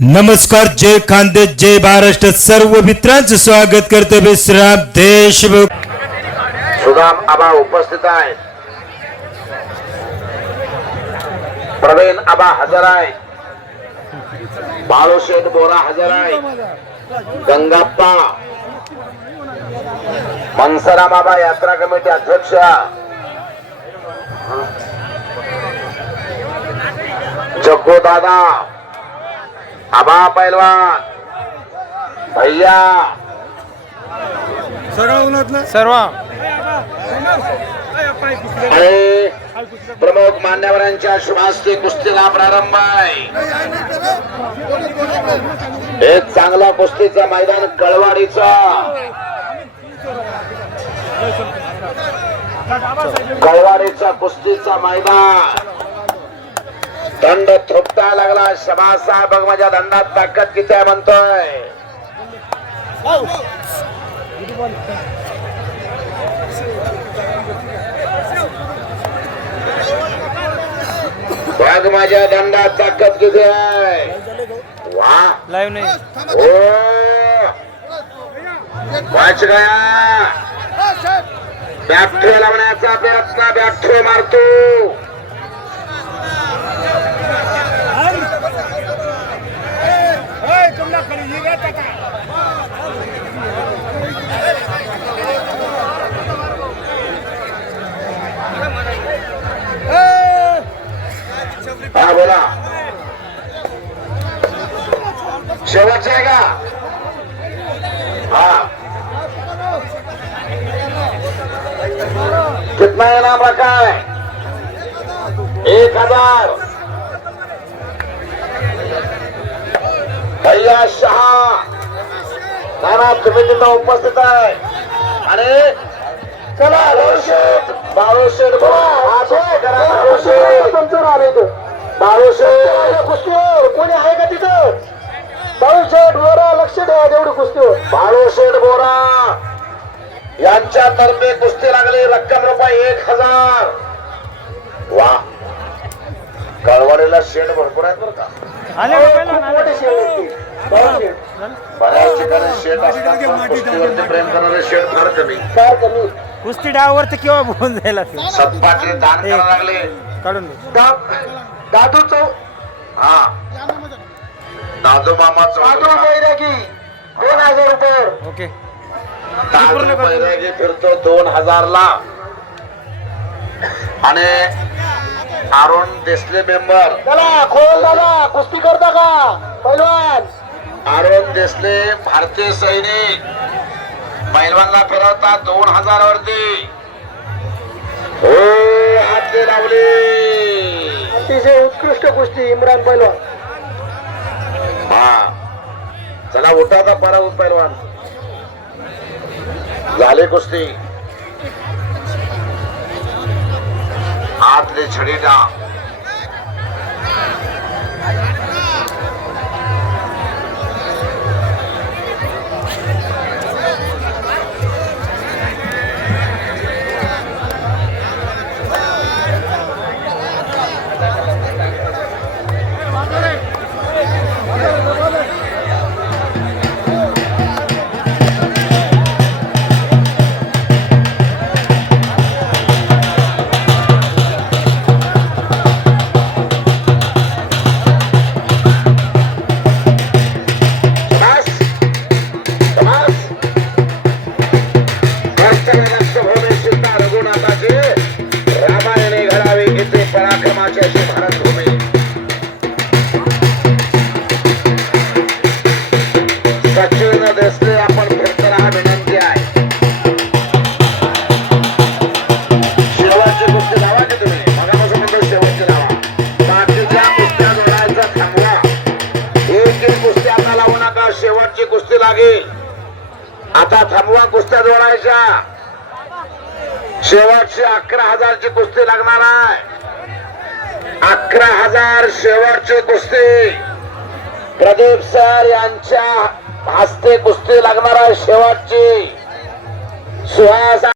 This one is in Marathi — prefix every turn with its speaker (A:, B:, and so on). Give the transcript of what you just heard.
A: नमस्कार जय खानदेश जय महाराष्ट्र. सर्व मित्रांचं स्वागत करतो विश्राम देशमुख.
B: सुदाम आबा उपस्थित आहेत प्रवीण आबा हजर आहे. बाळूशेठ बोरा हजर आहे. गंगाप्पा. मनसरा बाबा यात्रा कमिटी अध्यक्ष. जग्गो दादा. आबा पैलवान. भैया.
C: सर्व.
B: प्रमुख मान्यवरांच्या शुभास्ते कुस्तीला प्रारंभ आहे. एक चांगला कुस्तीचं मैदान कळवाडीचा. कळवाडीचा कुस्तीचा मैदान. दंड थोपटा लागला. शबास साहेब बघ माझ्या दंडात ताकद किती आहे म्हणतोय. बघ माझ्या दंडात ताकद किती आहे. वा.
C: लाईव्ह नाही.
B: ओ वाच गया. लावण्याचा प्रयत्न बॅट मारतो. हा बोला. शेवटचा आहे का? हा. कितना इनाम रखा है एक हजार. भैया शहा. नाना तुम्ही तिथं उपस्थित आहे. आणि चला बाळूशेठ बाळूशेठ बाळूशेठ. कुस्तीवर कोणी आहे का तिथं? बाळूशेठ बोरा लक्ष ठेवा तेवढी कुस्तीवर. बाळूशेठ बोरा. यांच्यातर्फे कुस्ती लागली रक्कम रुपये एक हजार. कळवाडीला शेड भरपूर आहेत बरं का? बऱ्याच ठिकाणी शेड असतात पण कुस्तीवरती प्रेम करणारे शेड फार कमी.
D: फार कमी.
C: कुस्ती डावावरती केव्हा बोलून जायला ते?
B: सतपाचे दान करायला लागले.
C: काढून
D: दादू चौ.
B: हा. दादू मामा
D: दादू बैरागी दोन हजार रुपये.
C: ओके.
B: दादू बैरागी फिरतो दोन हजार ला आणि अरुण देसले मेंबर.
D: चला खोल दादा कुस्ती करता का? पैलवान.
B: अरुण देसले भारतीय सैनिक. पैलवानला फिरवता दोन हजार वरती हो हातले लावले.
D: अतिशय उत्कृष्ट कुस्ती इम्रान पैलवान.
B: हा. चला उठा आता परत पैलवान. झाले कुस्ती. आतले छडी पराक्रमाची अशी भारत भूमी सचिन देसले आपण फिरताना हा विनंती आहे. शेवटची लावा की तुम्ही? मगापासून म्हणतो शेवटची लावा. बाकीच्या कुस्त्या जोडायचा थांबवा. एक एक कुस्ती आता लावू नका शेवटची कुस्ती लागेल. आता थांबवा कुस्त्या जोडायच्या शेवटची अकरा हजारची कुस्ती लागणार आहे. अकरा हजार शेवटचे कुस्ती. प्रदीप सर यांच्या हस्ते कुस्ती लागणार आहे शेवटची. सुहास